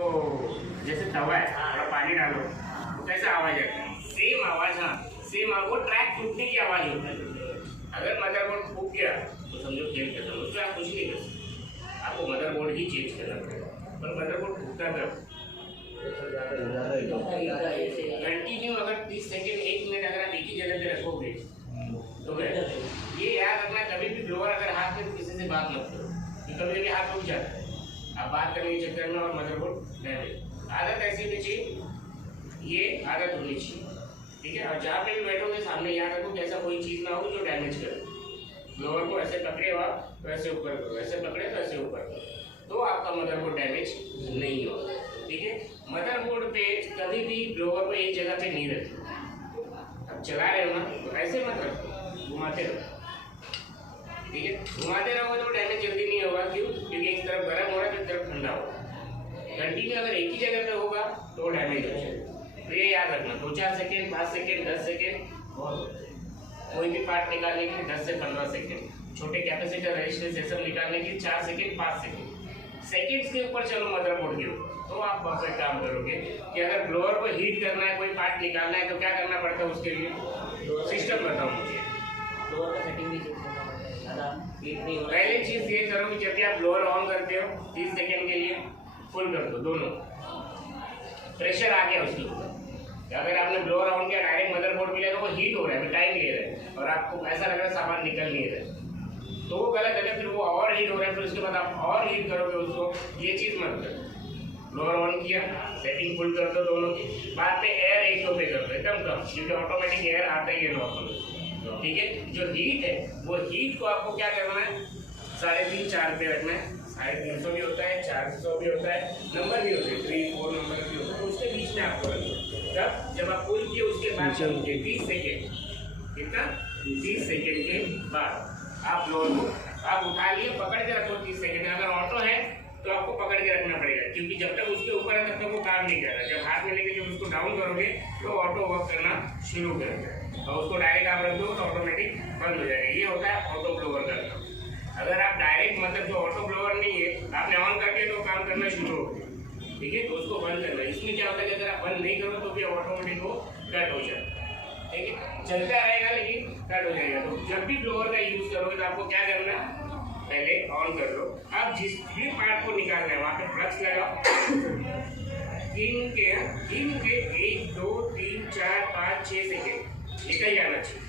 तो जैसे तवा है थोड़ा पानी डालो तो कैसा आवाज आता है, सेम आवाज। हाँ सेम आवाज, वो ट्रैक टूटने की आवाज होती है। अगर मदरबोर्ड फूट गया तो समझो खेल खत्म, उसमें आप कुछ नहीं कर सकते, आपको मदरबोर्ड ही चेंज करना पड़ेगा। पर मदरबोर्ड फूटता कब, कंटिन्यू अगर 30 सेकेंड 1 मिनट अगर आप एक ही जगह पे रखोगे तो ये याद रखना, कभी भी ब्लोअर अगर हाथ में तो किसी से बात मत करो, कभी भी हाथ रुक जाता है आप बात करने के चक्कर में और मदरबोर्ड डैमेज। आदत ऐसी होनी चाहिए, ये आदत होनी चाहिए, ठीक है। और जहाँ पे भी बैठोगे सामने याद रखो कि ऐसा कोई चीज़ ना हो जो डैमेज करे। ब्लोअर को ऐसे पकड़े हो आप तो ऐसे ऊपर करो, ऐसे पकड़े तो ऐसे ऊपर करो, तो आपका मदरबोर्ड डैमेज नहीं होगा, ठीक है। मदरबोर्ड पे कभी भी ब्लोअर को एक जगह पे नहीं रखो। अब चला रहे हो ना तो ऐसे मत रखो, घुमाते रहो, ठीक है। घुमाते रहोगे तो डैमेज जल्दी नहीं होगा, क्यों? क्योंकि एक तरफ गर्म हो रहा है तो एक तरफ ठंडा होगा। कंटिन्यू अगर एक ही जगह पे होगा तो डैमेज हो जाएगा। तो ये याद रखना, 2-4 सेकेंड, 5 सेकेंड, 10 सेकेंड, और कोई भी पार्ट निकालने के लिए 10 से 15 सेकेंड, छोटे कैपेसिटर रजिस्टर से सब निकालने के लिए 4 सेकेंड, 5 सेकेंड, सेकेंड्स के ऊपर चलो मदरबोर्ड के ऊपर, तो आप परफेक्ट काम करोगे। कि अगर ब्लोअर को हीट करना है, कोई पार्ट निकालना है तो क्या करना पड़ता है उसके लिए, सिस्टम बताओ मुझे। ब्लोअर का सेटिंग भी चेक करना पड़ता है, ज़्यादा हीट नहीं हो रहा है। पहले चीज ये करो कि जब भी आप ब्लोअर ऑन करते हो 30 सेकेंड के लिए फुल कर दो, दोनों प्रेशर आ गया उसके ऊपर। अगर आपने ब्लोअर ऑन किया डायरेक्ट मदरबोर्ड मिले तो वो हीट हो रहा है, टाइम ले रहा है और आपको ऐसा लग रहा है सामान निकल नहीं रहा है, तो वो गलत है। फिर वो और हीट हो रहा है, फिर उसके बाद आप और हीट करोगे उसको, ये चीज़ मत करो। ब्लोअर ऑन किया, सेटिंग फुल कर दो दोनों की, बाद में एयर 1 2 पे कर दो, एकदम कम, क्योंकि ऑटोमेटिक एयर आता ही है नॉर्मल, ठीक है। जो हीट है वो हीट को आपको क्या करना है, 3.5-4 पे रखना है। 350 भी होता है, 400 भी होता है, नंबर भी होते हैं, 3-4 नंबर भी होते हैं, उसके बीच में आपको रखना है। तब जब आप फुल किए उसके बाद चलोगे 30 सेकेंड, कितना 30 सेकेंड के बाद आप ब्लोअर को आप उठा लिए, पकड़ के रखो 30 सेकेंड। अगर ऑटो है तो आपको पकड़ के रखना पड़ेगा, क्योंकि जब तक उसके ऊपर है तब तक वो काम नहीं कर रहा। जब हाथ में लेके जब उसको डाउन करोगे तो ऑटो वर्क करना शुरू करेगा, और उसको डायरेक्ट आप रख दो तो ऑटोमेटिक बंद हो जाएगा। ये होता है ऑटो ब्लोअर का काम। अगर आप डायरेक्ट मतलब जो ऑटो ब्लोअर नहीं है, आपने ऑन करके तो काम करना शुरू हो गया, ठीक है, तो उसको बंद करना। इसमें क्या होता है कि अगर आप बंद नहीं करो तो भी ऑटोमेटिक वो कट हो जाएगा, ठीक है, चलता रहेगा लेकिन कट हो जाएगा। तो जब भी ब्लोअर का यूज करोगे तो आपको क्या करना है, पहले ऑन कर लो। अब जिस भी पार्ट को निकालना है वहाँ पे फ्लक्स लगाओ, इनके 1 2 3 4 5 6 सेकेंड निकल जाना चाहिए।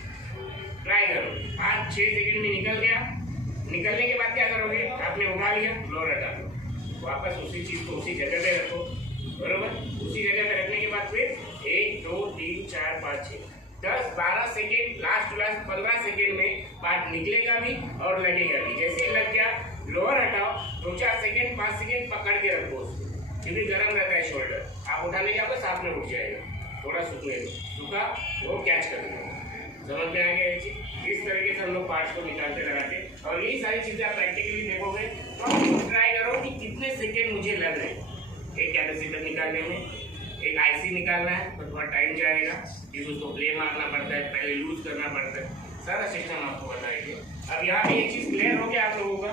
ट्राई करो, 5-6 सेकेंड में निकल गया। निकलने के बाद क्या करोगे, आपने उठा लिया, ब्लोअर हटा दो, वापस उसी चीज़ को उसी जगह पे रखो, बरोबर। उसी जगह पे रखने के बाद फिर 1 2 3 4 5 6 10-12 सेकेंड, लास्ट 15 सेकेंड में पार्ट निकलेगा भी और लगेगा भी। जैसे ही लग गया लोअर हटाओ, 2-4 सेकेंड 5 सेकेंड पकड़ के रखो उसको, क्योंकि गर्म रहता है शोल्डर। आप उठाने जाओगे साथ में उठ जाएगा, थोड़ा सूखने दो, सूखा वो कैच कर लेगा। समझ में आ गया ये चीज़। इस तरीके से हम लोग पार्ट्स को निकालते लगाते, और यही सारी चीज़ें आप प्रैक्टिकली देखोगे तो आप ट्राई करो कि कितने सेकेंड मुझे लग रहे हैं एक कैपेसिटर निकालने में। एक आईसी निकालना है तो थोड़ा टाइम जाएगा, क्योंकि उसको प्ले मारना पड़ता है, पहले यूज करना पड़ता है, सारा सिस्टम आपको बताएंगे। अब यहाँ पे एक चीज़ क्लियर हो गया आप लोगों का,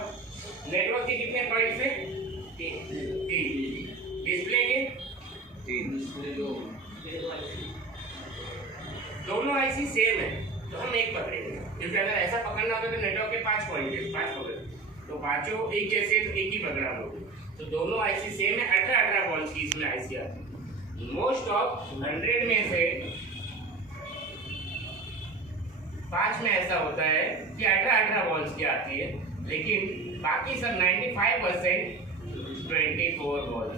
नेटवर्क के कितने पॉइंट से 3, डिस्प्ले के 3, दोनों आईसी सेम है तो हम एक पकड़ेंगे, क्योंकि अगर ऐसा पकड़ना होता तो नेटवर्क के 5 पॉइंट है, 5 पकड़, तो पांचों एक जैसे एक ही पकड़ा होगा। तो दोनों आईसी सेम है, 18 वॉल्ट की इसमें आईसी आती है। मोस्ट ऑफ 100 में से 5 में ऐसा होता है कि 18 वॉल्ट की आती है, लेकिन बाकी सब 95% 24 वॉल्ट,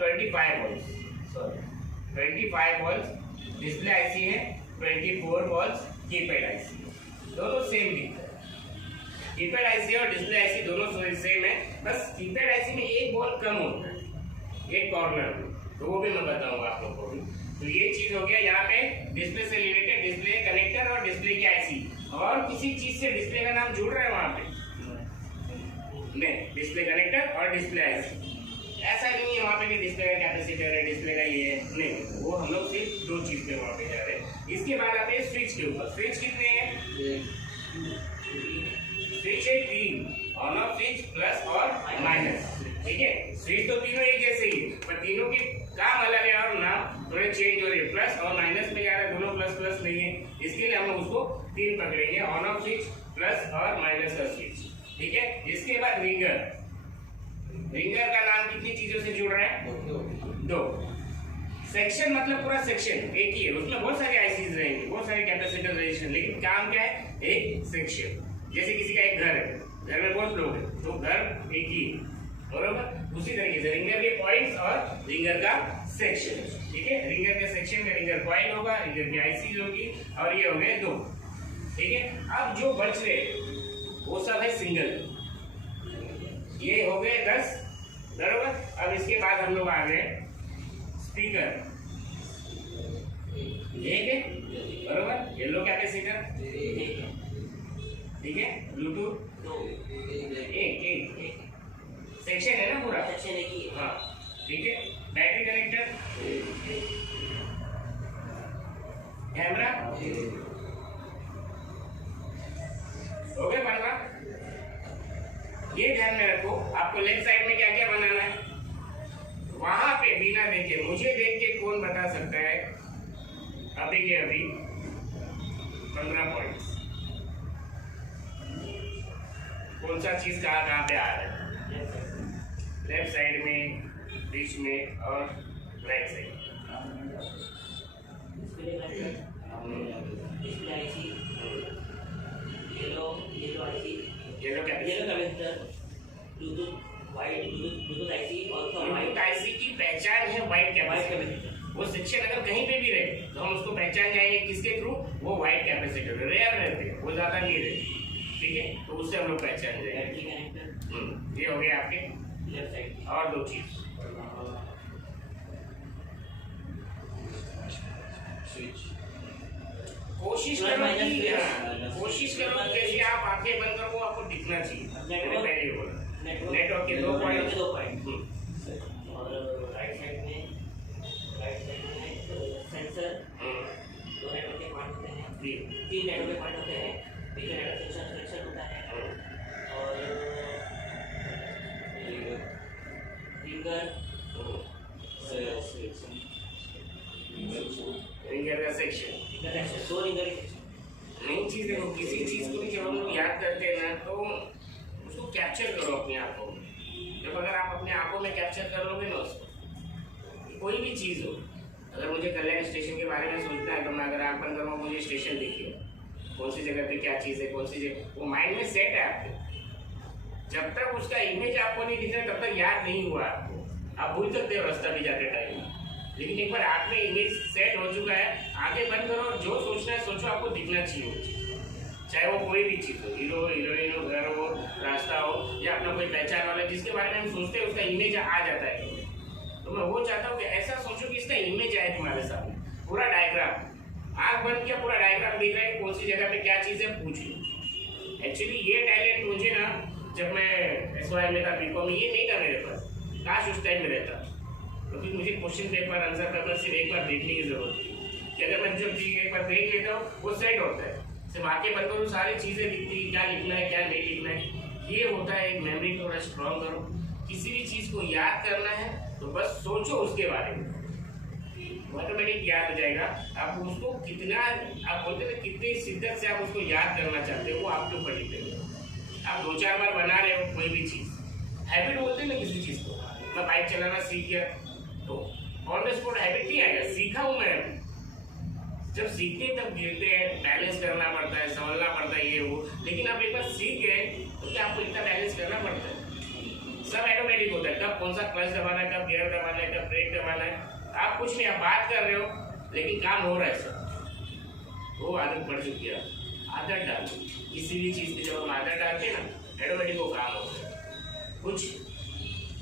25 वॉल्ट डिस्प्ले आईसी है, 24 वॉल्ट कीपैड आईसी, दोनों सेम दिखता है। कीपैड आईसी और डिस्प्ले आईसी दोनों सेम है, बस कीपैड आईसी में एक वॉल्ट कम होता है, एक कॉर्नर में, तो वो भी मैं बताऊंगा आप लोगों को। तो ये चीज हो गया यहाँ पे डिस्प्ले से रिलेटेड, डिस्प्ले कनेक्टर और डिस्प्ले की आईसी। और किसी चीज से डिस्प्ले का नाम जुड़ रहा है वहाँ पे नहीं, डिस्प्ले कनेक्टर और डिस्प्ले आईसी, ऐसा नहीं है वहाँ पे कि डिस्प्ले का कैपेसिटर है, डिस्प्ले का ये है, नहीं, वो हम लोग सिर्फ 2 चीज पे वहाँ पे जा रहे हैं। इसके बाद आते हैं स्विच के ऊपर। स्विच कितने हैं, स्विच है 3, ऑन ऑफ स्विच, प्लस और माइनस। ठीक है, स्विच तो तीनों एक जैसे ही है, पर तीनों के काम अलग है और नाम थोड़े चेंज हो रहे हैं। प्लस और माइनस में जा रहा है, दोनों प्लस प्लस नहीं है, इसके लिए हम उसको 3 पकड़ेंगे, ऑन ऑफ स्विच, प्लस और माइनस का स्विच। ठीक है, इसके बाद रिंगर। रिंगर का नाम कितनी चीजों से जुड़ रहा है? 2। सेक्शन मतलब पूरा सेक्शन एक ही है, उसमें बहुत सारे आईसीज रहेंगे, बहुत सारे कैपेसिटर रजिस्टर, लेकिन काम क्या है? एक सेक्शन। जैसे किसी का एक घर है, घर में बहुत लोग हैं, तो घर एक ही है, बरोबर। उसी तरीके से रिंगर के पॉइंट्स और रिंगर का सेक्शन। ठीक है, रिंगर के सेक्शन में रिंगर कॉइल होगा, रिंगर की आईसी होगी, और ये हो गए 2। ठीक है, अब जो बच रहे वो सब है सिंगल। ये हो गए 10, बरोबर। अब इसके बाद हम लोग आ गए स्पीकर, एक है, बरोबर। येलो कैपेसिटर, ठीक है। ब्लूटूथ, एक सेक्शन है ना पूरा, सेक्शन एक ही है। हाँ, ठीक है। बैटरी कनेक्टर, कैमरा, हो गए 15। ये ध्यान में रखो, आपको लेफ्ट साइड में क्या क्या बनाना है। वहां पे बिना देखे, मुझे देख के कौन बता सकता है अभी के अभी 15 पॉइंट्स, कौन सा चीज कहाँ पे आ रहा है? लेफ्ट साइड में, बीच में और right side. Yellow capacitor, Bluetooth IC की पहचान है व्हाइट कैपेसिटर। वो सेक्शन अगर कहीं पे भी रहे तो हम उसको पहचान जाएंगे किसके थ्रू? वो व्हाइट कैपेसिटर। रेयर रहते हैं, वो ज्यादा नहीं रहते, ठीक है, तो उससे हम लोग पहचान जाएंगे। ये हो गए आपके लेफ्ट साइड। और 2 चीज, कोशिश करो कि जैसे आप आंखें बंद करो, आपको दिखना चाहिए। मैंने पहले ही बोला, नेटवर्क के 2 पॉइंट, और राइट साइड में सेंसर, 2 नेटवर्क के पॉइंट होते हैं, 3 नेटवर्क के पॉइंट होते हैं, बीच में नेटवर्क सेक्शन होता है, और रिंगर का सेक्शन। 2 रिंगर। मेन चीज देखो, किसी चीज को भी जब हम लोग याद करते हैं ना, तो उसको कैप्चर करो अपनी आंखों में। जब अगर आप अपने आंखों में कैप्चर कर लोगे ना उसको, कोई भी चीज हो, अगर मुझे कल्याण स्टेशन के बारे में सोचना है तो मैं अगर आंख बंद करूँगा, मुझे स्टेशन दिख गया, कौन सी जगह पे क्या चीज है, कौन सी जगह, वो माइंड में सेट है आपके। जब तक उसका इमेज आपको नहीं दिख रहा, तब तक याद नहीं हुआ आपको। आप भूल सकते हो रास्ता भी जाते टाइम, लेकिन एक बार आंख में इमेज सेट हो चुका है, आंखें बंद करो, जो सोचना है सोचो, आपको दिखना चाहिए। चाहे वो कोई भी चीज हो, हीरो हीरोइन हो, घर हो, रास्ता हो, या अपना कोई पहचान वाला जिसके बारे में हम सोचते हैं उसका इमेज आ जाता है। तो मैं वो चाहता हूँ कि ऐसा सोचो कि इसका इमेज आए तुम्हारे सामने, पूरा डायग्राम। आंख बंद किया, पूरा डायग्राम दिख रहा है, कौन सी जगह पे क्या चीज है, पूछ लो। एक्चुअली ये टैलेंट मुझे ना, जब मैं SY में था, बीकॉम में, ये नहीं था मेरे पास। काश उस टाइम में रहता, क्योंकि मुझे क्वेश्चन पेपर, आंसर पेपर सिर्फ एक बार देखने की जरूरत थी, कि अगर मैं जो चीज एक बार देख लेता हूँ वो सेट होता है। सिर्फ आंखें बंद करो, सारी चीजें दिखती है, क्या लिखना है क्या नहीं लिखना है। ये होता है एक मेमोरी थोड़ा स्ट्रॉन्ग करो। किसी भी चीज को याद करना है तो बस सोचो उसके बारे में, ऑटोमेटिक याद हो जाएगा। आप उसको कितना, आप बोलते हैं कितनी शिद्दत से आप उसको याद करना चाहते हो, वो आपके ऊपर डिपेंड है। आप 2-4 बार बना रहे हो कोई भी चीज, हैबिट बोलते हैं ना किसी चीज को। मैं बाइक चलाना सीख गया तो ऑन द स्पॉट हैबिट नहीं आएगा, सीखा हूं मैं। जब सीखते हैं तब गिरते हैं, बैलेंस करना पड़ता है, संभलना पड़ता है, ये वो। लेकिन आप एक बार सीख गए तो क्या आपको इतना बैलेंस करना पड़ता है? सब ऑटोमेटिक होता है, कब कौन सा क्लच दबाना है, कब गियर दबाना है, कब ब्रेक दबाना है। आप कुछ नहीं, आप बात कर रहे हो लेकिन काम हो रहा है सब। वो आदत पड़ चुकी है, आदत डालो किसी भी चीज की। जब हम आदत डालते हैं ना, ऑटोमेटिक वो काम होता है। कुछ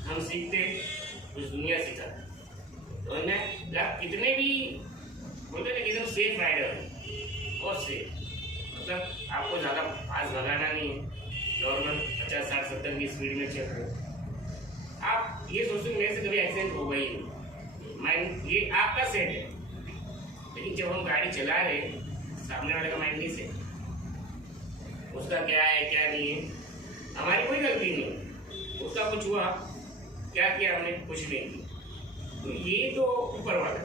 हम सीखते, कुछ दुनिया सिखाते। तो आप कितने भी बोलते हैं एकदम सेफ राइडर, बहुत सेफ, मतलब आपको ज़्यादा फास्ट भगाना नहीं है, नॉर्मल 50, 60, 70 की स्पीड में चल रहे। आप ये सोचते हो मेरे से कभी एक्सीडेंट हो गई नहीं, माइंड ये आपका सेट है। लेकिन जब हम गाड़ी चला रहे, सामने वाले का माइंड नहीं सेट, उसका क्या है क्या नहीं है, हमारी कोई गलती नहीं, उसका कुछ हुआ क्या किया हमने? कुछ नहीं किया। तो ये तो ऊपर वाला,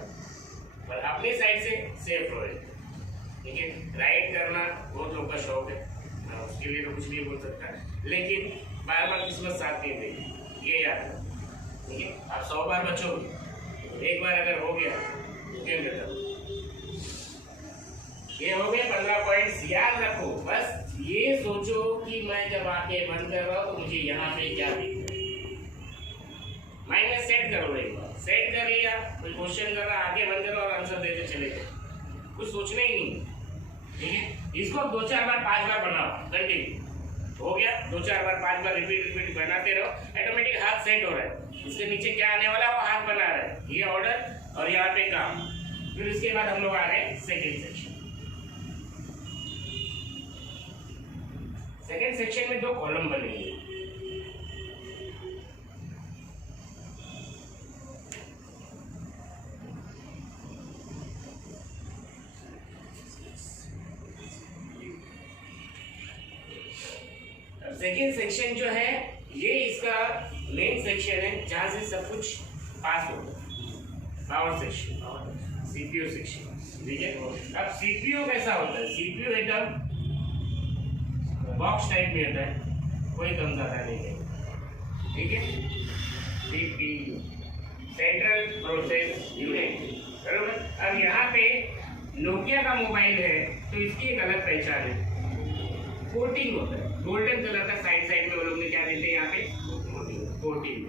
पर अपने साइड से सेफ रहे, ठीक है। राइड करना बहुत लोग का शौक है, उसके लिए तो कुछ नहीं बोल सकता, लेकिन बार बार किस्मत साथ नहीं देगी, ये याद रखो, ठीक है। आप 100 बार बचोगे, एक बार अगर हो गया गेम खत्म। ये हो गए 15 पॉइंट्स, याद रखो। बस ये सोचो कि मैं जब आंखें बंद कर रहा हूँ तो मुझे यहाँ पे क्या दिख रहा है, माइंड में सेट करो। एक बार सेट कर लिया, कोई क्वेश्चन कर रहा, आंखें बंद करो और आंसर देते चले जाओ, कुछ सोचना ही नहीं, ठीक है। इसको 2-4 बार 5 बार बनाओ, कंटिन्यू हो गया। 2-4 बार 5 बार रिपीट बनाते रहो, ऑटोमेटिक हाथ सेट हो रहा है। इसके नीचे क्या आने वाला है वो हाथ बना रहा है, ये ऑर्डर और यहाँ पे काम। फिर इसके बाद हम लोग आ गए सेकेंड सेक्शन। सेकेंड सेक्शन में 2 कॉलम बनेंगे। सेकेंड सेक्शन जो है ये इसका मेन सेक्शन है, जहां से सब कुछ पास होगा। पावर सेक्शन, सीपीयू सेक्शन, ठीक है। अब सीपीयू कैसा होता है? सीपीयू एकदम बॉक्स टाइप में होता है, कोई कम ज्यादा नहीं है, ठीक है। सीपीयू, सेंट्रल प्रोसेस यूनिट, बरोबर। अब यहाँ पे नोकिया का मोबाइल है तो इसकी एक अलग पहचान है, कोटिंग होता है, गोल्डन कलर का साइड में वो लोग ने क्या देते हैं यहाँ पे, कोटिंग।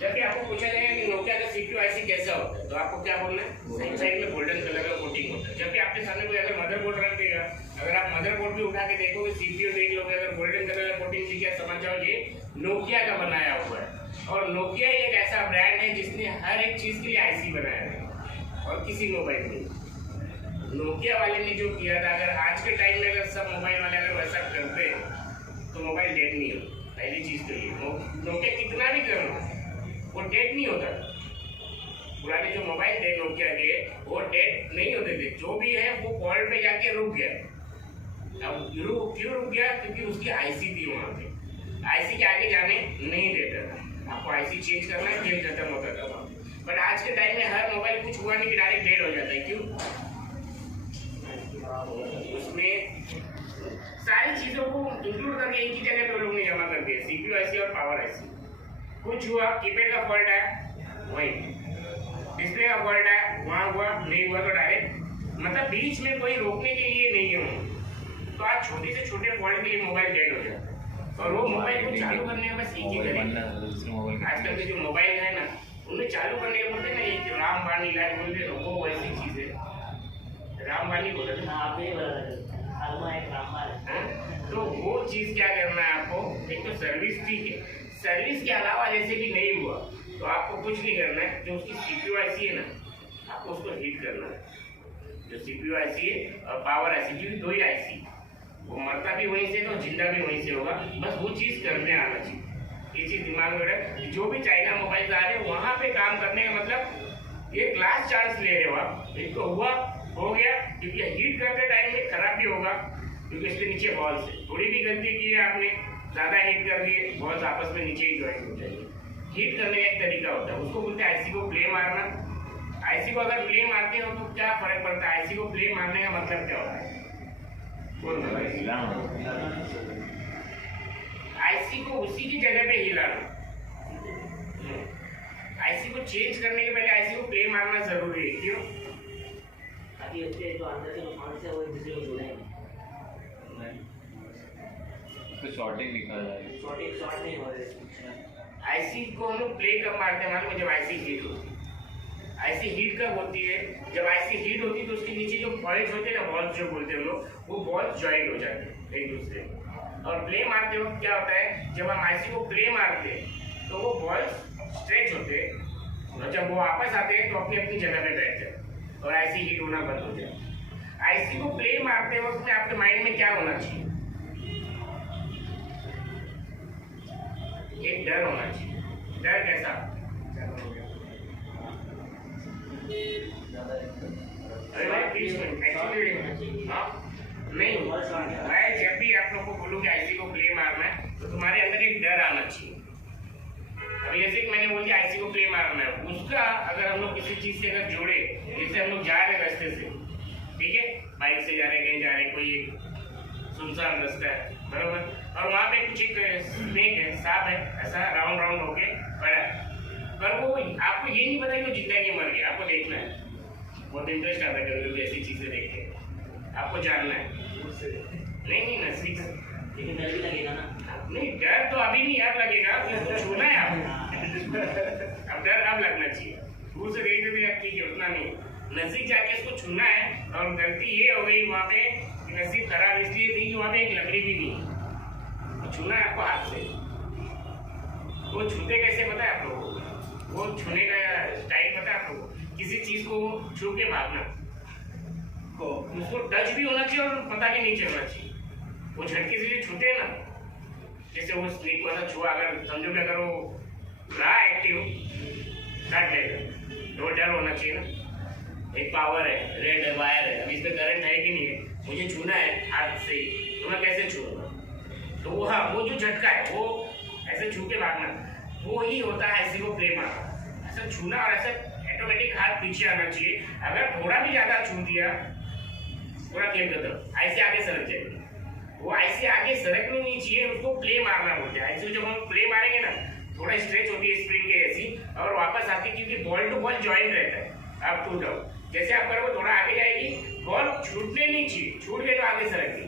जब भी आपको पूछा जाएगा कि नोकिया का सीपीयू आईसी कैसा होता है, तो आपको क्या बोलना है? साइड में गोल्डन कलर का कोटिंग होता है। जब भी आपके सामने कोई अगर मदरबोर्ड रख देगा, अगर आप मदरबोर्ड भी उठा के देखोगे, सीपीयू देख लोगे, अगर गोल्डन कलर का कोटिंग दिख गया, समझ जाओ ये नोकिया का बनाया हुआ है। और नोकिया एक ऐसा ब्रांड है जिसने हर एक चीज के लिए आईसी बनाया है, और किसी मोबाइल में। नोकिया वाले ने जो किया था, अगर आज के टाइम में अगर सब मोबाइल वाले अगर वैसा करते हैं तो मोबाइल डेड नहीं होता। पहली चीज तो ये, नोकिया कितना भी करो वो डेड नहीं होता। पुराने जो मोबाइल थे नोकिया के, वो डेड नहीं होते थे, जो भी है वो पॉइंट पे जाके रुक गया। अब क्यों रुक गया? क्योंकि उसकी आईसी थी वहां पे, आईसी के आगे जाने नहीं देता था। आपको आईसी चेंज करना है, गेम खत्म होता था वहाँ। बट आज के टाइम में हर मोबाइल कुछ हुआ नहीं कि डायरेक्ट डेड हो जाता है। क्यों? उसमें सारी चीजों को इंक्लूड करके एक ही जगह पे लोग ने जमा कर दिया, सीपीयू आईसी और पावर आईसी। कुछ हुआ, कीपैड का फॉल्ट है वही, डिस्प्ले का फॉल्ट है वहाँ हुआ, नहीं हुआ तो डायरेक्ट, मतलब बीच में कोई रोकने के लिए नहीं है। तो आज छोटे से छोटे फॉल्ट के लिए मोबाइल डेड हो जाता है, और वो मोबाइल को चालू करने का बस एक ही तरीका। आजकल के जो मोबाइल है ना, उन्हें चालू करने के बोलते हैं ना, एक रामबाण इलाज बोलते हैं, वो वैसी चीज है। रामबाण ही बोलते हैं। तो वो चीज क्या करना है आपको? एक तो सर्विस, ठीक है, सर्विस के अलावा जैसे कि नहीं हुआ तो आपको कुछ नहीं करना है। जो उसकी सीपीयू आईसी है ना, आपको उसको हीट करना है। जो सीपीयू आईसी है और पावर आईसी, क्योंकि 2 ही आईसी, वो मरता भी वहीं से तो जिंदा भी वहीं से होगा। बस वो चीज करने आना चाहिए, ये चीज दिमाग में रख। जो भी चाइना मोबाइल आ रहे हैं वहां पे काम करने का मतलब ये क्लास चांस ले रहे हो आप। इसको हुआ हो गया, क्योंकि हीट करते टाइम में खराब भी होगा, क्योंकि इसके नीचे बॉल्स है। थोड़ी भी गलती की है आपने, ज्यादा हीट कर दिए, बॉल्स आपस में नीचे ही ज्वाइन हो जाएगी। हीट करने का एक तरीका होता है, उसको बोलते हैं आईसी को प्ले मारना। आईसी को अगर प्ले मारते हो तो क्या फर्क पड़ता है? आईसी को प्ले मारने का मतलब क्या होता है? आईसी को उसी की जगह पे हिलाना। आईसी को चेंज करने के पहले आईसी को प्ले मारना जरूरी है। क्यों? ताकि उसके जो अंदर के कॉन्स है वो एक दूसरे को जुड़े, तो शॉर्टिंग निकाल रहा है, शॉर्ट नहीं हो रही। आईसी को हम लोग प्ले कब मारते हैं? मालूम? जब आईसी हीट होती है। आईसी हीट कब होती है? जब आईसी हीट होती है तो उसके नीचे जो पॉइंट्स होते हैं ना, बॉल्स जो बोलते हैं हम लोग, वो बॉल्स ज्वाइंट हो जाते हैं एक दूसरे में। और प्ले मारते वक्त क्या होता है? जब हम आईसी को प्ले मारते हैं तो वो बॉल्स स्ट्रेच होते हैं, और जब वो वापस आते हैं तो अपनी अपनी जगह पे बैठ जाते और आईसी हीट होना बंद हो जाए। आईसी को प्ले मारते वक्त में आपके माइंड में क्या होना चाहिए? एक डर होना चाहिए। डर कैसा? अरे भाई 30 मिनट एक्चुअली हाँ नहीं, मैं जब भी आप लोग को बोलूँ कि आईसी को प्ले मारना है तो तुम्हारे अंदर एक डर आना चाहिए। अभी जैसे कि मैंने बोल दिया आईसी को प्ले मारना है, उसका अगर हम लोग किसी चीज से अगर जोड़े, जैसे हम लोग जा रहे हैं रास्ते से, ठीक है, बाइक से जा रहे हैं, कहीं जा रहे हैं, कोई एक सुनसान रास्ता है, बरोबर, और वहाँ पे कुछ एक स्नेक है, सांप है, ऐसा राउंड राउंड होके पड़ा है, पर वो आपको ये नहीं पता कि वो जिंदा है कि मर गया, आपको देखना है। बहुत इंटरेस्ट आता है कभी कभी ऐसी चीजें देख के, आपको जानना है। नहीं नजदीक से, लेकिन डर भी लगेगा ना। नहीं डर तो अभी नहीं यार लगेगा, तो छूना है आपको। अब डर अब लगना चाहिए, दूर से देख रहे ठीक है उतना नहीं, नजदीक जाके इसको छूना है। और गलती ये हो गई वहाँ पे कि नसीब खराब इसलिए थी कि वहाँ पे एक लकड़ी भी नहीं, तो छूना है आपको हाथ से। वो छूते कैसे पता है आप लोगों को? वो छूने का स्टाइल पता है आप लोगों को? किसी चीज को छू के भागना, उसको टच भी होना चाहिए और पता भी नहीं चलना चाहिए। वो झटके से जो छूटे ना, जैसे वो स्नेक वाला छुआ, अगर समझो कि अगर वो रहा एक्टिव काट लेगा, तो डर होना चाहिए ना। एक पावर है, रेड वायर है, अभी इसमें करंट है कि नहीं है, मुझे छूना है हाथ से, तो मैं कैसे छूऊंगा? तो वो हाँ, वो जो झटका है वो ऐसे छू के भागना, वो ही होता है ऐसे को प्ले मारना। ऐसा छूना और ऐसे ऑटोमेटिक हाथ पीछे आना चाहिए। अगर थोड़ा भी ज्यादा छू दिया, पूरा खेल खत्म, ऐसे आगे सरक जाएगी। वो ऐसे आगे सरकनी नहीं चाहिए, उसको प्ले मारना बोलते हैं। ऐसे जब हम प्ले मारेंगे ना, थोड़ा स्ट्रेच होती है स्प्रिंग के ऐसी, और वापस आती है, क्योंकि बॉल टू बॉल ज्वाइंट रहता है अप टू डाउन। जैसे आप करोगे थोड़ा आगे जाएगी, बॉल छूटने नहीं चाहिए, छूट गई तो आगे सरकती,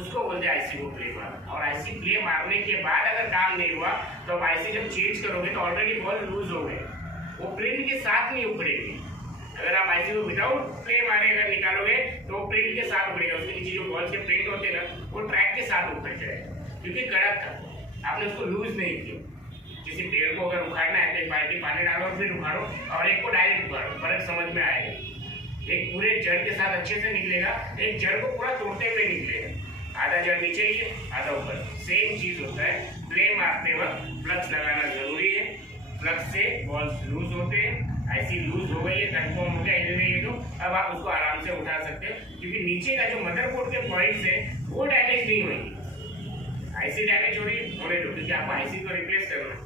उसको बोलते हैं आईसी को प्ले मारना। और आईसी प्ले मारने के बाद अगर काम नहीं हुआ तो आप आईसी जब चेंज करोगे तो ऑलरेडी बॉल लूज हो गए, वो प्रिंट के साथ नहीं उखड़ेगी। अगर आप आईसी को विदाउट प्ले मारे अगर निकालोगे तो वो प्रिंट के साथ उखड़ेगा, उसके नीचे जो बॉल के प्रिंट होते हैं ना, वो ट्रैक के साथ उखड़ जाएगा, क्योंकि कड़क था, आपने उसको लूज नहीं किया। किसी पेड़ को अगर उखाड़ना है तो एक बाल्टी पानी डालो और फिर उखाड़ो, और एक को डायरेक्ट उखाड़ो, फर्क समझ में आएगा। एक पूरे जड़ के साथ अच्छे से निकलेगा, एक जड़ को पूरा तोड़ते हुए निकलेगा, आधा जड़ नीचे ही है, आधा ऊपर। सेम चीज होता है, प्ले मारते वक्त फ्लक्स लगाना जरूरी है। फ्लक्स से बॉल लूज होते हैं, ऐसी लूज हो गई है, कंफर्म हो गया ये तो अब आप उसको आराम से उठा सकते हैं, क्योंकि नीचे का जो मदरबोर्ड के पॉइंट्स है वो डैमेज नहीं होगी। आईसी डैमेज हो रही होने दो, क्योंकि आपको आईसी को रिप्लेस करना है।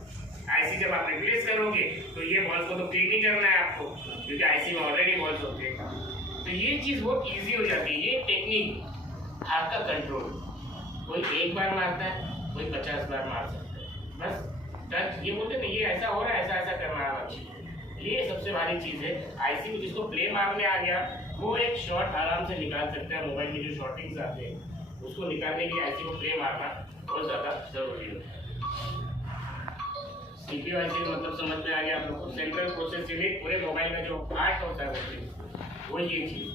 आईसी जब आप रिप्लेस करोगे तो ये बॉल को तो क्लीन नहीं करना है आपको, क्योंकि आईसी में ऑलरेडी बॉल्स होते हैं। तो ये चीज बहुत ईजी हो जाती है। ये टेक्निक, हाथ का कंट्रोल, कोई एक बार मारता है, कोई 50 बार मार सकता है। बस टच, ये बोलते ना, ये ऐसा हो रहा है, ऐसा ऐसा करना आना चाहिए, ये सबसे भारी चीज है। आईसी में जिसको प्ले मारने आ गया वो एक शॉट आराम से निकाल सकता है। मोबाइल में जो शॉटिंग्स आते हैं उसको निकालने के लिए आईसी को प्ले मारना बहुत ज्यादा जरूरी है। सीपीयू आईसी मतलब समझ में आ गया आप लोग को। सेंट्रल प्रोसेस यूनिट पूरे मोबाइल का जो पार्ट होता है वो ये चीज,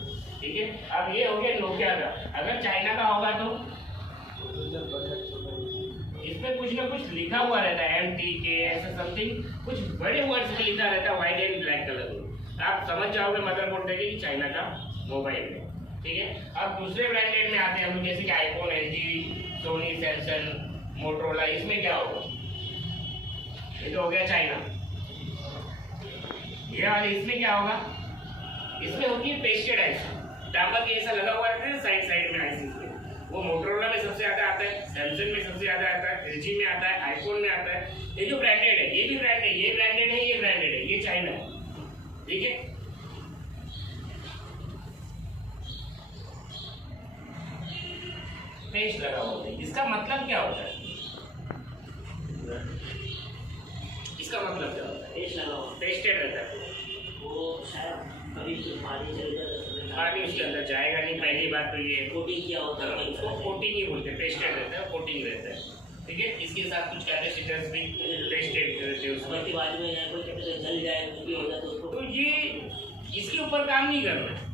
ठीक है। अब ये हो गया नोकिया का। अगर चाइना का होगा तो इसमें कुछ ना कुछ लिखा हुआ रहता है, MTK ऐसा समथिंग, कुछ बड़े वर्ड्स में लिखा रहता है व्हाइट एंड ब्लैक कलर में। आप समझ जाओगे मदरबोर्ड देखे कि चाइना का मोबाइल है, ठीक है। अब दूसरे ब्रांडेड में आते हैं हम लोग, जैसे कि iPhone, LG, Sony, Samsung, Motorola. इसमें क्या होगा? ये तो हो गया चाइना। ये वाले इसमें क्या होगा? इसमें होती है पेस्टेड आईसी, डामर के जैसा लगा हुआ रहता है साइड साइड में आईसी। वो मोटरोला में सबसे ज्यादा आता है, सैमसंग में सबसे ज्यादा आता है, LG में आता है, आईफोन में आता है। ये जो ब्रांडेड है, ये भी ब्रांड है, ये ब्रांडेड है, ये ब्रांडेड है, ये चाइना है, ठीक है। पेस्ट लगा होता है, इसका मतलब क्या होता है? इसका मतलब क्या होता है? पेस्ट लगा हुआ, पेस्टेड रहता है, वो शायद कभी पानी चल जाता है, पानी उसके अंदर जाएगा नहीं। पहली बात तो ये कोटिंग किया होता है, उसको कोटिंग ही बोलते हैं, पेस्टेड रहता है, कोटिंग रहता है, ठीक है। इसके साथ कुछ कैपेसिटर्स भी पेस्टेड रहते हैं उसमें। उसके बाद में कोई कैपेसिटर जल जाए कुछ भी हो जाए तो उसको, तो ये इसके ऊपर काम नहीं करना है,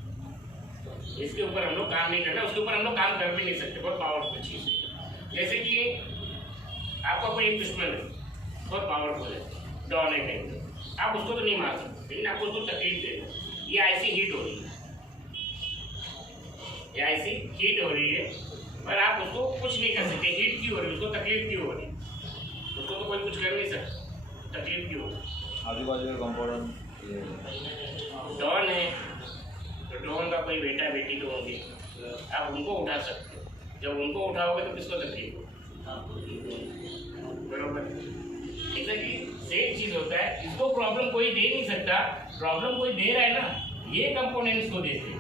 इसके ऊपर हम लोग काम नहीं करना, उसके ऊपर हम लोग काम कर भी नहीं सकते। बहुत पावरफुल चीज है। जैसे कि आपका कोई एक दुश्मन है, बहुत पावरफुल है, डॉन है कहीं, आप उसको तो नहीं मार सकते, लेकिन आपको उसको तकलीफ देना। ये आईसी हीट हो रही है, ये आईसी हीट हो रही है, पर आप उसको कुछ नहीं कर सकते। हीट क्यों हो रही है? उसको तकलीफ क्यों हो रही है? उसको तो कोई कुछ कर नहीं सकता, तकलीफ क्यों हो रही है? आजू बाजू का कंपाउंड डॉन है, तो डॉन का कोई बेटा बेटी तो होंगे, आप उनको उठा सकते हो। जब उनको उठाओगे तो किसको तकलीफ हो, बरोबर। एग्जैक्टली सेम चीज होता है, इसको प्रॉब्लम कोई दे नहीं सकता, प्रॉब्लम कोई दे रहा है ना, ये कंपोनेंट्स को देते हैं।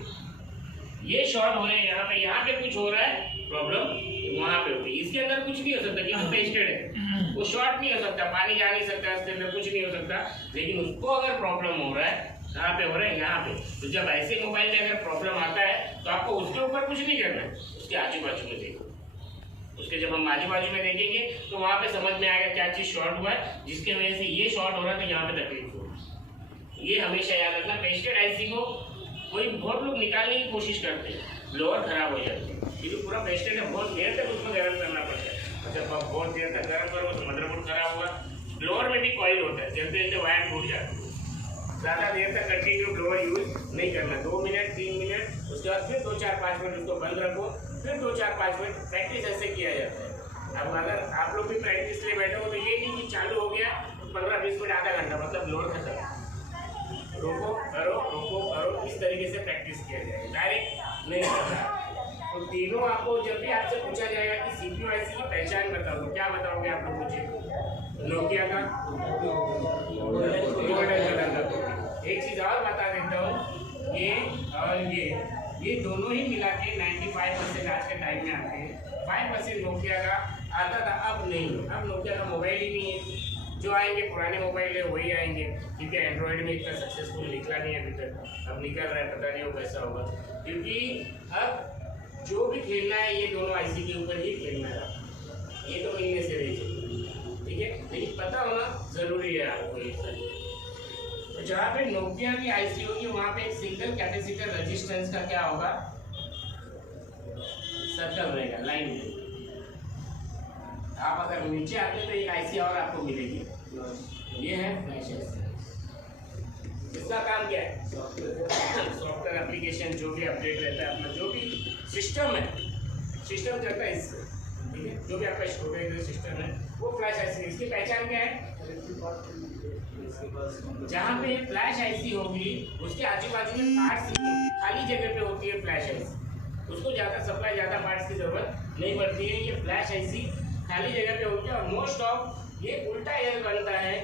ये शॉर्ट हो रहे हैं यहाँ पे कुछ हो रहा है प्रॉब्लम, वहाँ पे होती है। इसके अंदर कुछ नहीं हो सकता क्योंकि पेस्टेड है, वो शॉर्ट नहीं हो सकता, पानी जा नहीं सकता, इसके अंदर कुछ नहीं हो सकता। लेकिन उसको अगर प्रॉब्लम हो रहा है, कहाँ पे हो रहा है, यहाँ पे, तो जब ऐसे मोबाइल में अगर प्रॉब्लम आता है तो आपको उसके ऊपर कुछ नहीं करना है, उसके आजू बाजू में देखो। उसके जब हम आजू बाजू में देखेंगे तो वहाँ पे समझ में आएगा क्या चीज़ शॉर्ट हुआ है, जिसके वजह से ये शॉर्ट हो रहा है, तो यहाँ पे तकलीफ हो रही है। ये हमेशा याद रखना। पेस्टेड आईसी को कोई बहुत लोग निकालने की कोशिश करते हैं, ब्लोअर खराब हो जाते हैं, क्योंकि पूरा पेस्टेड है, बहुत देर तक उसको गर्म करना पड़ता है। जब आप बहुत देर तक गर्म करो तो मदरबोर्ड खराब हुआ। ब्लोअर में भी कॉइल होता है, जल्दी जल्दी वायर टूट जाती है। ज़्यादा देर तक कंटिन्यू ब्लोअर यूज नहीं करना, 2 मिनट 3 मिनट, उसके बाद फिर 2-4-5 मिनट उसको बंद रखो, फिर 2-4-5 मिनट। प्रैक्टिस ऐसे किया जाता है। अब अगर आप लोग भी प्रैक्टिस लिए बैठे हो तो ये नहीं कि चालू हो गया 15-20 मिनट आधा घंटा मतलब ब्लोअर खत्म। रोको करो, इस तरीके से प्रैक्टिस किया जाएगा, डायरेक्ट नहीं करना। तो तीनों आपको जब भी आपसे पूछा जाएगा कि CPU IC की पहचान बताओ, तो क्या बताओगे आप लोग मुझे? नोकिया का एक चीज़ और बता देता हूँ, ये और ये दोनों ही मिला के 95% आज के टाइम में आते हैं। 5% नोकिया का आता था, अब नहीं, अब नोकिया का मोबाइल ही नहीं है। जो आएंगे पुराने मोबाइल है वही आएंगे, क्योंकि एंड्रॉयड में इतना सक्सेसफुल निकला नहीं है अभी तक। अब निकल रहा है, पता नहीं वो कैसा होगा, क्योंकि अब जो भी खेलना है ये दोनों आईसी के ऊपर ही खेलना है। ये तो मिलने से रही, ठीक है, लेकिन पता होना जरूरी है आपको ये सारी। तो जहाँ पे नोकिया की आईसी होगी वहाँ पे एक सिंगल कैपेसिटर रेजिस्टेंस का क्या होगा, सर्कल रहेगा, लाइन में। आप अगर नीचे आते तो एक आईसी और आपको मिलेगी, ये है फ्लैश आईसी। इसका काम क्या है, सॉफ्टवेयर एप्लीकेशन जो भी अपडेट रहता है, अपना जो भी सिस्टम है, सिस्टम चलता है इससे, ठीक है। जो भी आपका स्टोरेज सिस्टम है वो फ्लैश आईसी। इसकी पहचान क्या है, जहाँ पे फ्लैश आईसी होगी उसके आजू बाजू में पार्ट्स खाली जगह पे होती है फ्लैश आईसी, उसको ज़्यादा सप्लाई, ज़्यादा पार्ट्स की जरूरत नहीं पड़ती है। ये फ्लैश आईसी खाली जगह पे होती है, और मोस्ट ऑफ ये उल्टा एल बनता है,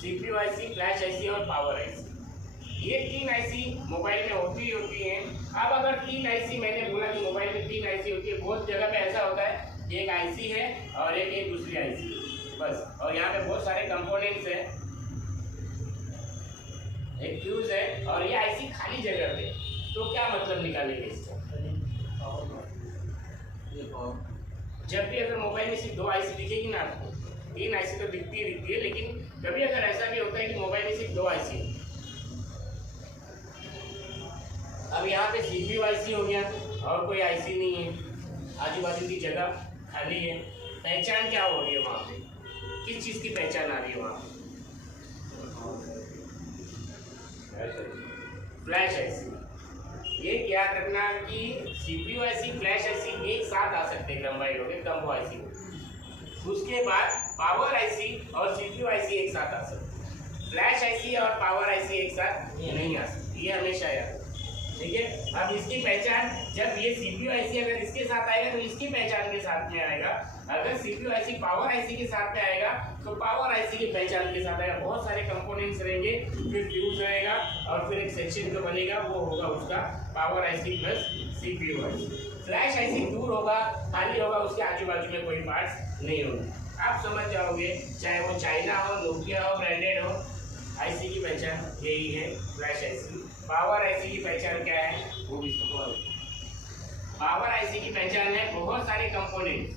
CPU IC, फ्लैश आईसी और पावर आईसी। ये 3 आईसी मोबाइल में होती हैं। अब अगर 3 आईसी, मैंने बोला कि मोबाइल में 3 आईसी होती है, बहुत जगह पे ऐसा होता है, एक आईसी है और एक दूसरी आईसी बस, और यहाँ पे बहुत सारे कंपोनेंट्स हैं, एक फ्यूज है और ये आईसी खाली जगह पे। तो क्या मतलब निकालेंगे इसका, जब भी अगर मोबाइल में सिर्फ 2 आईसी दिखेगी ना आपको, 3 आईसी तो दिखती है, लेकिन कभी अगर ऐसा भी होता है कि मोबाइल में सिर्फ 2 आईसी, अब यहाँ पे CPU IC हो गया और कोई आईसी नहीं है, आजू बाजू की जगह खाली है, पहचान क्या हो रही है वहाँ पे, किस चीज़ की पहचान आ रही है वहाँ पे, फ्लैश आईसी। ये याद रखना कि CPU IC, फ्लैश आईसी एक साथ आ सकते हैं, कंबाइंड होकर कम्बो आईसी हो। उसके बाद पावर आईसी और CPU IC एक साथ आ सकते हैं, फ्लैश आईसी और पावर आईसी एक साथ नहीं आ सकती, ये हमेशा याद, ठीक है। अब इसकी पहचान, जब ये CPU IC अगर इसके साथ आएगा तो इसकी पहचान के साथ में आएगा, अगर CPU IC पावर आईसी के साथ में आएगा तो पावर आईसी की पहचान के साथ आएगा। बहुत सारे कंपोनेंट्स रहेंगे, फिर फ्यूज रहेगा और फिर एक सेक्शन जो बनेगा वो होगा उसका power IC plus CPU IC। Flash IC दूर होगा, खाली होगा, उसके आजू बाजू में कोई पार्ट्स नहीं होंगे। आप समझ जाओगे, चाहे वो चाइना हो, नोकिया हो, ब्रांडेड हो, आईसी की पहचान यही है, फ्लैश आईसी। पावर आईसी की पहचान क्या है, वो भी पावर आईसी की पहचान है बहुत सारे कंपोनेंट,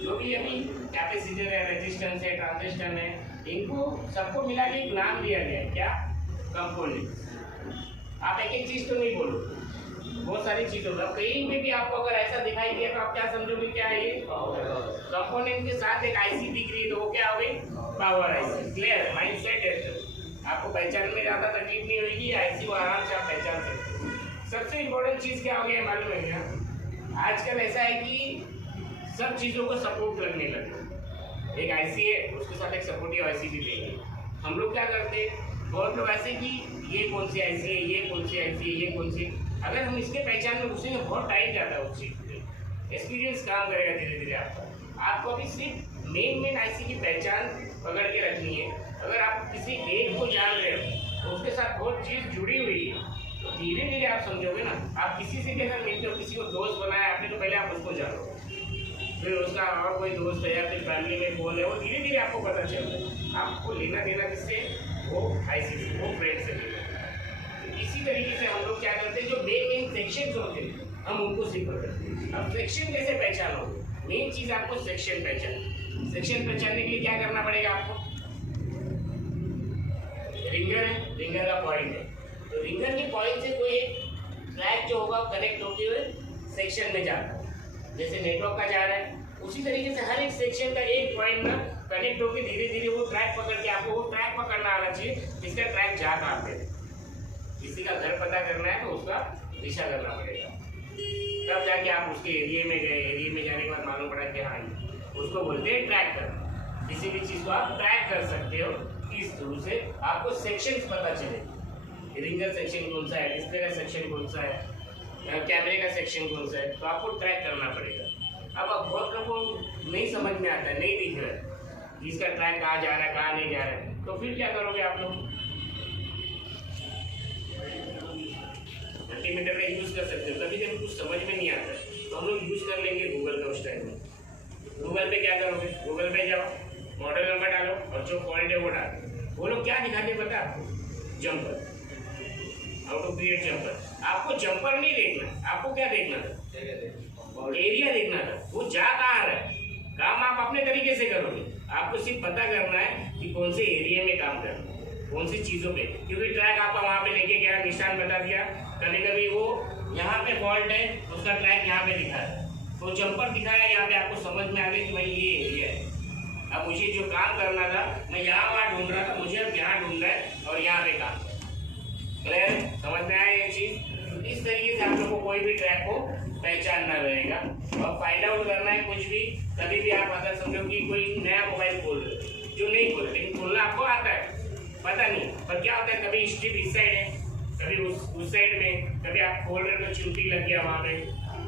जो भी अभी कैपेसिटर है, रेजिस्टेंस है, ट्रांजिस्टर है, इनको सबको मिला के एक नाम दिया गया है, क्या, कंपोनेंट। आप एक एक चीज तो नहीं बोलो, बहुत सारी चीज होगा, कहीं पे भी आपको अगर ऐसा दिखाई दिया तो आप क्या समझोगे, क्या है ये, कंपोनेंट के साथ एक आईसी दिख रही है तो वो क्या हो गई, power IC. Clear, mind set है, आपको पहचान में ज़्यादा तकलीफ नहीं होगी, आईसी को आराम से आप पहचान सकते हो। सबसे इम्पोर्टेंट चीज़ क्या हो गया मालूम है क्या, आजकल ऐसा है कि सब चीज़ों को सपोर्ट लगने लगे। एक आईसी है, उसके साथ एक सपोर्टिव आईसी भी देंगे। हम लोग क्या करते हैं, बहुत लोग ऐसे कि ये कौन सी आईसी है, ये कौन सी आईसी है, ये कौन सी। अगर हम इसके पहचान में घुसेंगे बहुत टाइम जाता है उस चीज में। एक्सपीरियंस काम करेगा धीरे धीरे आपको अभी सिर्फ मेन आईसी की पहचान पकड़ के रखनी है। अगर आप किसी एक को जान रहे हो तो उसके साथ बहुत चीज़ जुड़ी हुई है, तो धीरे धीरे आप समझोगे ना। आप किसी से कैसे मिलते हो, किसी को दोस्त बनाया आपने तो पहले आप उसको जानो, फिर उसका और कोई दोस्त है या फिर फैमिली में कौन है, वो धीरे धीरे आपको पता चल रहा है। आपको लेना देना किससे, वो आईसी से, वो फ्रेंड से लेना। तो इसी तरीके से हम लोग क्या करते हैं, जो मेन सेक्शन होते हैं हम उनको सीख करते हैं। अब सेक्शन कैसे पहचानोगे, मेन चीज़ आपको सेक्शन पहचानने के लिए क्या करना पड़ेगा आपको, रिंगर है, रिंगर का पॉइंट है, तो रिंगर के पॉइंट से कोई एक ट्रैक जो होगा कनेक्ट होते हुए सेक्शन में जाता है। जैसे नेटवर्क का जा रहा है उसी तरीके से हर एक सेक्शन का एक पॉइंट ना कनेक्ट होकर धीरे धीरे वो ट्रैक पकड़ के आपको वो ट्रैक पकड़ना आना चाहिए जिसका ट्रैक जा कहाँ पे। किसी का घर पता करना है तो उसका दिशा करना पड़ेगा, तब जाके आप उसके एरिया में गए। एरिया में जाने के बाद मालूम पड़ा कि हाँ उसको बोलते हैं ट्रैक करना। किसी भी चीज़ को आप ट्रैक कर सकते हो इस थ्रू से आपको सेक्शंस पता चलेगी। रिंगर सेक्शन कौन सा है, डिस्प्ले का सेक्शन कौन सा है, कैमरे का सेक्शन कौन सा है, तो आपको ट्रैक करना पड़ेगा। अब बहुत लोगों को नहीं समझ में आता है, नहीं दिख रहा है इसका ट्रैक कहाँ जा रहा है कहाँ नहीं जा रहा है, तो फिर क्या करोगे आप लोग, मल्टीमीटर का यूज़ कर सकते हो। कभी कभी कुछ समझ में नहीं आता है तो हम लोग यूज़ कर लेंगे गूगल का उस टाइम में। गूगल पे क्या करोगे, गूगल पे जाओ, मॉडल नंबर डालो और जो पॉइंट है वो डालो। वो लोग क्या दिखाते पता है आपको, jumper, how to create jumper. आपको जंपर नहीं देखना, आपको क्या देखना था, एरिया देखना था, वो जा कहाँ रहा है। काम आप अपने तरीके से करोगे, आपको सिर्फ पता करना है कि कौन से एरिया में काम करना है, कौन सी चीज़ों पे, क्योंकि ट्रैक आपका वहाँ पे लेके गया, निशान बता दिया। कभी कभी वो यहाँ पे फॉल्ट है, उसका ट्रैक यहाँ पे दिखा है, तो जंपर दिखाया यहाँ पे, आपको समझ में आ गया कि भाई ये एरिया है। अब मुझे जो काम करना था मैं यहाँ वहाँ ढूंढ रहा था, मुझे अब यहाँ ढूंढना है और यहाँ पे काम क्लियर, समझ में आया ये चीज़। इस तरीके से आप लोग को कोई भी ट्रैक को पहचानना रहेगा और फाइंड आउट करना है कुछ भी। कभी भी आप अगर समझो कि कोई नया मोबाइल खोल रहे हो जो नहीं खोल, लेकिन खोलना आपको आता है, पता नहीं पर क्या होता है, कभी स्ट्रिप इस साइड है, कभी उस साइड में, कभी आप खोल रहे हो तो चिमटी लग गया वहाँ पे,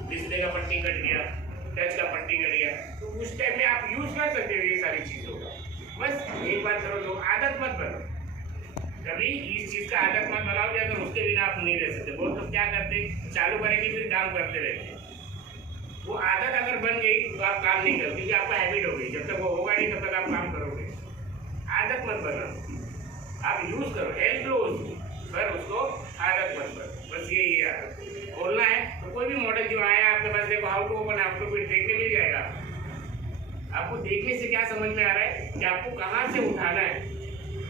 डिस्प्ले का पट्टी कट गया, टच का पट्टी कट गया, तो उस टाइम में आप यूज कर सकते हो ये सारी चीज़ों का। बस एक बात करो, तो आदत मत बनाओ, कभी इस चीज़ का आदत मत बनाओ, अगर उसके बिना आप नहीं रह सकते। बहुत लोग क्या करते, चालू करेंगे फिर काम करते रहते, वो आदत अगर बन गई तो आप काम नहीं करोगे, क्योंकि आपका हैबिट हो गई। जब तक वो होगा नहीं तब तक आप काम करोगे। आदत मत बनाओ, आप यूज करो, हेल्प लो उसको, पर उसको आदत मत बनो। बस यही है, आदत खोलना है तो कोई भी मॉडल जो आया आपके पास, देखो हाउ टू ओपन, आपको फिर देखने मिल जाएगा। आपको देखने से क्या समझ में आ रहा है कि आपको कहाँ से उठाना है,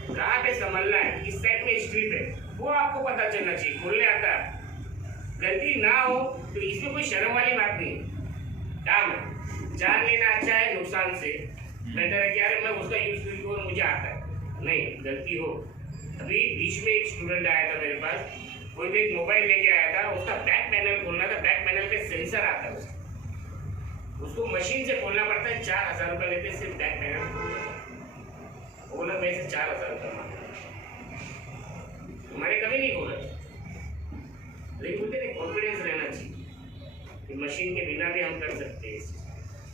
कहाँ पे संभलना है, किस साइड में स्ट्रिप है, वो आपको पता चलना चाहिए। खोलने आता है, गलती ना हो तो इसमें कोई शर्म वाली बात नहीं, काम है। जान लेना अच्छा है नुकसान से, बेहतर है कि यार मैं उसका यूज करूँ मुझे आता है, नहीं गलती हो। अभी बीच में एक स्टूडेंट आया था मेरे पास, कोई भी एक मोबाइल लेके आया था, उसका बैक पैनल खोलना था, बैक पैनल पे सेंसर आता है उसको मशीन से खोलना पड़ता है, 4000 रुपये लेते हैं सिर्फ बैक पैनल। वो लोग मेरे से 4000 रुपये मांगते, तुम्हारे कभी नहीं खोला, लेकिन मुझे कॉन्फिडेंस रहना चाहिए कि मशीन के बिना भी हम कर सकते हैं।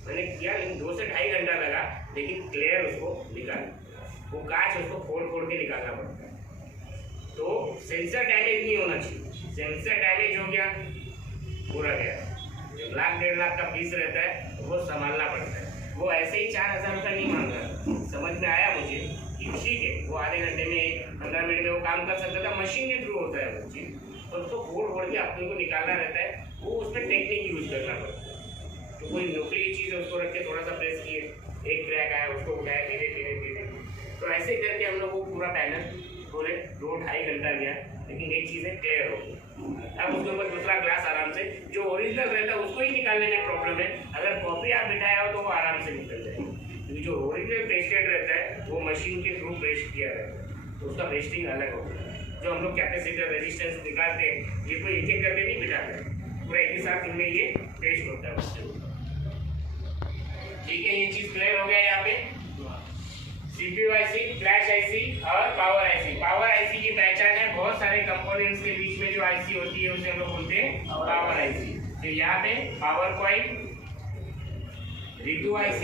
मैंने किया, लेकिन 2 से 2.5 घंटा लगा, लेकिन क्लियर उसको निकाला, वो कांच उसको खोल के निकालना पड़ता है। तो सेंसर डैमेज नहीं होना चाहिए, सेंसर डैमेज हो गया पूरा गया, 1 लाख 1.5 लाख का पीस रहता है, वो संभालना पड़ता है। वो ऐसे ही 4000 रुपये नहीं मांग रहा, समझ में आया मुझे कि ठीक है वो आधे घंटे में 15 मिनट में वो काम कर सकता था, मशीन के थ्रू होता है वो चीज़, और उसको फोड़ के अपने को निकालना रहता है, वो उसमें टेक्निक यूज करना पड़ता है। तो कोई नुकीली चीज़ है उसको रख के थोड़ा सा प्रेस किए, एक क्रैक आया उसको उठाया धीरे धीरे, तो ऐसे करके हम लोग को पूरा पैनल पूरे 2-2.5 घंटा गया, लेकिन एक चीज़ है क्लियर हो गई। अब उसके ऊपर दूसरा ग्लास आराम से, जो ओरिजिनल रहता है उसको ही निकालने में प्रॉब्लम है, अगर कॉपी आप बिठाया हो तो वो आराम से निकल जाएगी, क्योंकि जो ओरिजिनल पेस्टेड रहता है वो मशीन के थ्रू पेस्ट किया रहता है, तो उसका पेस्टिंग अलग होता है। जो हम लोग कैपेसिटर रेजिस्टेंस निकालते हैं, ये कोई एक एक करके नहीं बिठाते, पूरा एक ही साथ इनमें ये पेस्ट होता है उसके ऊपर। ठीक है, ये चीज़ क्लियर हो गया यहाँ पे। CPU IC, फ्लैश IC और पावर IC। पावर IC की पहचान है बहुत सारे कंपोनेंट्स के बीच में जो IC होती है उसे हम लोग बोलते हैं पावर IC। फिर यहाँ पे power coil, Ritu IC,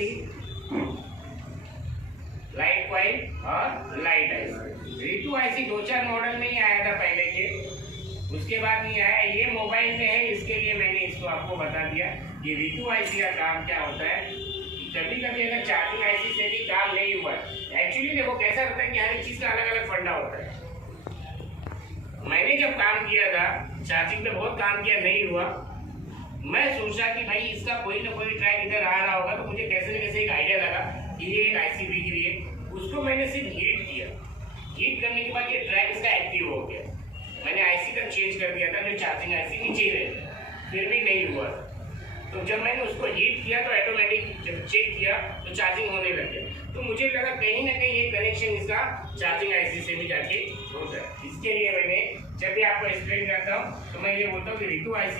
light coil और light IC। Ritu IC 2-4 model में ही आया था पहले के, उसके बाद नहीं आया। ये मोबाइल में है, इसके लिए मैंने इसको आपको बता दिया। ये रितु IC का काम क्या होता है, कभी कभी अगर चार्जिंग IC से भी काम नहीं हुआ, एक्चुअली देखो कैसा होता है कि हर एक चीज का अलग अलग फंडा होता है। मैंने जब काम किया था चार्जिंग पे, बहुत काम किया, नहीं हुआ, मैं सोचा कि भाई इसका कोई ना कोई ट्रैक इधर आ रहा होगा, तो मुझे कैसे न कैसे एक आइडिया लगा कि ये एक IC दिख रही है। उसको मैंने सिर्फ हीट किया, हीट करने के बाद ये ट्रैक इसका एक्टिव हो गया। मैंने IC तक चेंज कर दिया था, जो चार्जिंग IC नीचे ही रहे, फिर भी नहीं हुआ। तो जब मैंने उसको हीट किया तो ऑटोमेटिक जब चेक किया तो चार्जिंग होने लग गया। तो मुझे लगा कहीं ना कहीं ये कनेक्शन इसका चार्जिंग IC से भी जाके होता है। इसके लिए मैंने जब भी आपको एक्सप्लेन करता हूँ तो मैं ये बोलता हूँ कि रितु IC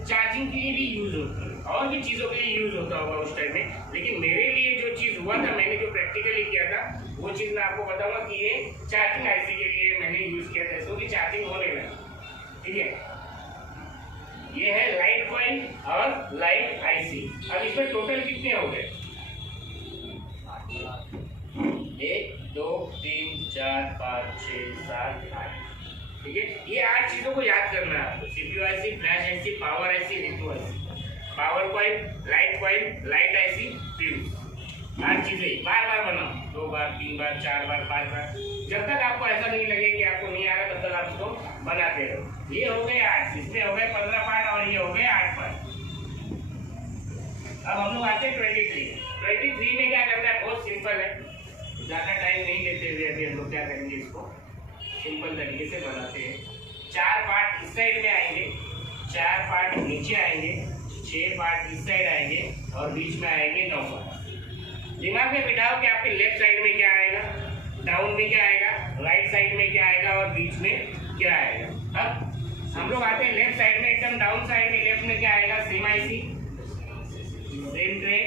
चार्जिंग के लिए भी यूज होती है, और भी चीज़ों के लिए यूज होता होगा उस टाइम में, लेकिन मेरे लिए जो चीज़ हुआ था, मैंने जो प्रैक्टिकली किया था, वो चीज़ मैं आपको बताऊंगा कि ये चार्जिंग IC के लिए मैंने यूज किया था, इसको कि चार्जिंग होने लगी। ठीक है, ये है लाइट कॉइल और लाइट IC। अब इसमें टोटल कितने हो गए? 1 2 3 4 5 6 7 8। ठीक है, ये 8 चीजों को याद करना है आपको। CPU IC, flash IC, power IC, Ritu IC, power coil, light IC, fuse. 8 चीजें बार बार बनाओ, 2 बार 3 बार 4 बार 5 बार, जब तक आपको ऐसा नहीं लगे कि आपको नहीं आ रहा तब तक आप इसको बनाते रहो। ये हो गए 8, इसमें हो गए 15 पार्ट और ये हो गए 8 पार्ट। अब हम लोग आते हैं 23 में क्या करना है, बहुत सिंपल है, ज़्यादा टाइम नहीं लेते हुए अभी हम लोग क्या करेंगे, इसको सिंपल तरीके से बनाते हैं। 4 पार्ट इस साइड में आएंगे, 4 पार्ट नीचे आएंगे, 6 पार्ट इस साइड आएंगे और बीच में आएंगे 9 पार्ट। दिमाग में बिठाओ कि आपके लेफ्ट साइड में क्या आएगा, डाउन में क्या आएगा, राइट साइड में क्या आएगा और बीच में क्या आएगा। अब हम लोग आते हैं लेफ्ट साइड में, एकदम डाउन साइड में लेफ्ट में क्या आएगा, same IC, same tray,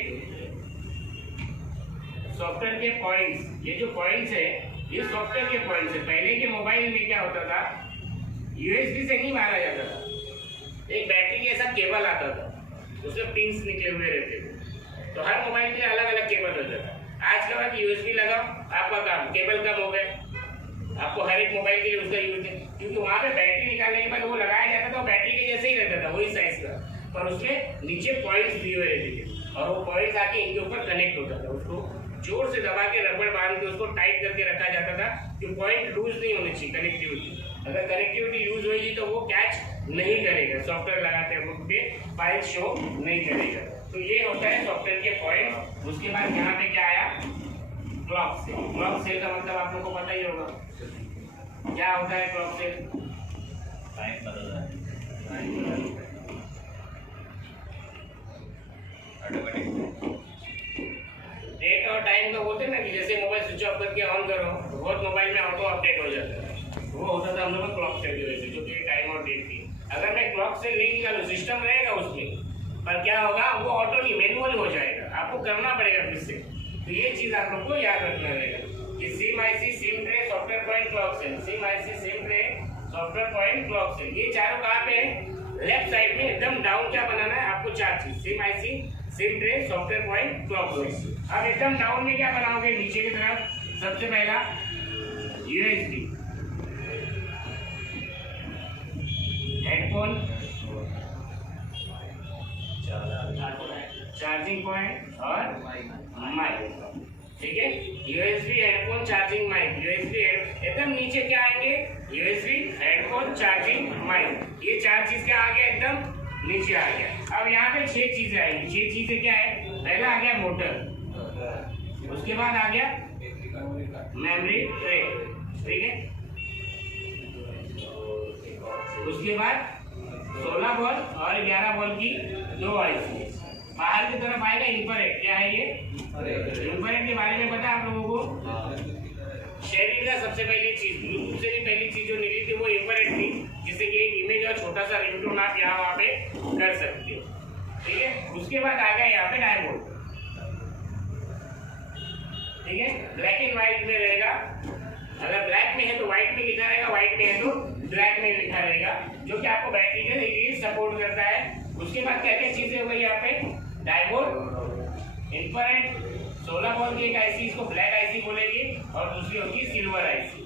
software के पॉइंट्स। ये जो पॉइंट्स है ये सॉफ्टवेयर के पॉइंट्स है। पहले के मोबाइल में क्या होता था, USB से नहीं मारा जाता था, एक बैटरी के साथ केबल आता था, उसमें पिंस निकले हुए रहते थे, तो हर मोबाइल के लिए अलग अलग केबल रहता था। आज के बाद USB लगाओ, आपका काम केबल कम हो गया, आपको हर एक मोबाइल के लिए उसका यूज है, क्योंकि वहाँ पे बैटरी निकालने के बाद वो लगाया जाता था, वो बैटरी के जैसे ही रहता था, वही साइज का, पर उसमें नीचे पॉइंट्स दिए हुए रहते थे और वो पॉइंट्स आके इनके ऊपर कनेक्ट होता था। उसको जोर से दबा के रबड़ बांध के उसको टाइट करके रखा जाता था कि पॉइंट लूज नहीं होनी चाहिए, कनेक्टिविटी। अगर कनेक्टिविटी लूज होगी तो वो कैच नहीं करेगा, सॉफ्टवेयर लगाते वक्त पे फाइल शो नहीं करेगा। तो ये होता है सॉफ्टवेयर के पॉइंट। उसके बाद यहाँ पे क्या आया, क्लॉक सेल। क्लॉक सेल का मतलब आप लोग को पता ही होगा, क्या होता है क्लॉक सेल, टाइम बदल रहा है, डेट और टाइम का बोलते हैं ना कि जैसे मोबाइल स्विच ऑफ करके ऑन करो तो बहुत मोबाइल में ऑटो अपडेट हो जाता है, वो होता था हम लोग का क्लॉक सेल की वजह से, जो कि टाइम और डेट थी। अगर मैं क्लॉक सेल नहीं निकालूं, सिस्टम रहेगा उसमें, पर क्या होगा, वो ऑटो नहीं मैनुअल हो जाएगा, आपको करना पड़ेगा फिर से। तो ये चीज आप लोग को याद रखना रहेगा कि SIM IC, SIM tray, software point, clock cell, SIM IC, SIM tray, software point, clock cell, ये चारों कहाँ पे है, लेफ्ट साइड में। एकदम डाउन क्या बनाना है आपको, 4 चीज, SIM IC, SIM tray, software point, clock cell. अब एकदम डाउन में क्या बनाओगे, नीचे की तरफ सबसे पहला USB, हेडफोन, चार्जिंग पॉइंट और माइक। ठीक है, USB, headphone, charging, mic, USB, एकदम नीचे क्या आएंगे, USB, हेडफोन, चार्जिंग, माइक, ये 4 चीज क्या आ गया, एकदम नीचे आ गया। अब यहाँ पे 6 चीजें आएंगी। 6 चीजें क्या है, पहला आ गया मोटर, उसके बाद आ गया मेमोरी ट्रे, ठीक है, उसके बाद 16 वोल्ट और 11 वोल्ट की 2 IC। बाहर की तरफ आएगा इंफ्रारेड, क्या है ये, इंफ्रारेड के बारे में पता है आप लोगों को, शरीर का सबसे पहली चीज, ब्लूटूथ से भी पहली चीज जो निकली थी वो इंफ्रारेड थी, जिससे कि एक इमेज और छोटा सा रिंगटोन आप यहाँ वहाँ पे कर सकते हो। ठीक है, उसके बाद आ गया यहाँ पे डायोड, ठीक है, ब्लैक एंड व्हाइट में रहेगा। अगर ब्लैक में है तो व्हाइट में लिखा रहेगा, व्हाइट में है तो ब्लैक में लिखा रहेगा, जो कि आपको बैटरी का इंक्रीज सपोर्ट करता है। उसके बाद क्या क्या चीजें हो गई यहाँ पे, डायमोड, इंफ्रारेड, 16 वोल्ट की एक आईसी, इसको ब्लैक आईसी बोलेंगे, और दूसरी होगी सिल्वर आईसी।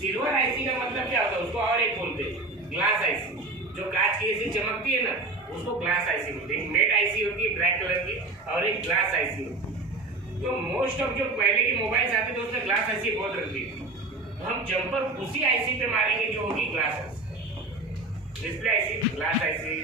सिल्वर आईसी का मतलब क्या होता है, उसको और एक बोलते हैं ग्लास आईसी, जो कांच की ऐसी चमकती है ना, उसको ग्लास आईसी बोलते हैं। एक मेट आईसी होती है ब्लैक कलर की, और एक ग्लास आईसी होती है। तो मोस्ट ऑफ जो पहले के मोबाइल्स आते थे उसमें ग्लास आईसी बहुत रहती थी, तो हम जंपर उसी आईसी पे मारेंगे जो होगी glass IC. Display IC, glass IC,